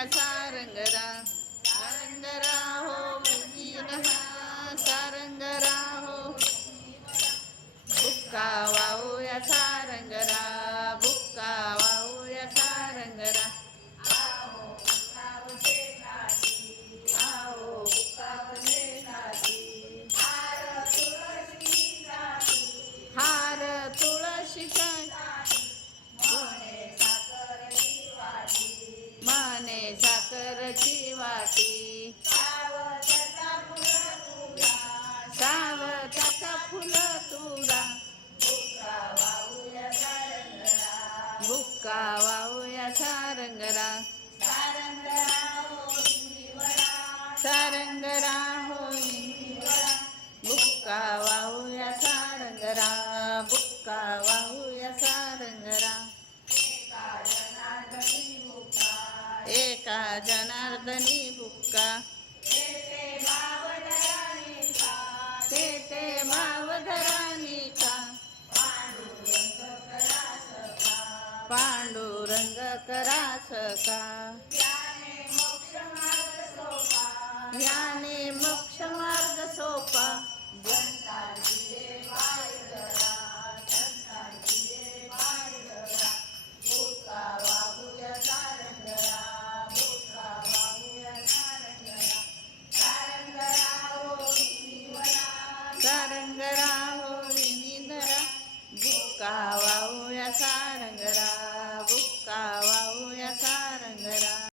या सारंगरा सारंगरा हो हा सारंगरा हो बुक्का वाहू या सारंगरा बुक्का वाहू या सारंगरा आओ हार तुळशीचा मने साखरची वाटी सावताचा फुल तुरा बुक्का वाहूया सारंगरा सारंगरा होई बुक्का वाहूया सारंगरा बुक्का वाहूया सारंगरा एका जनार्दनी बुक्का ते भावधरानी का पांडुरंग करास का या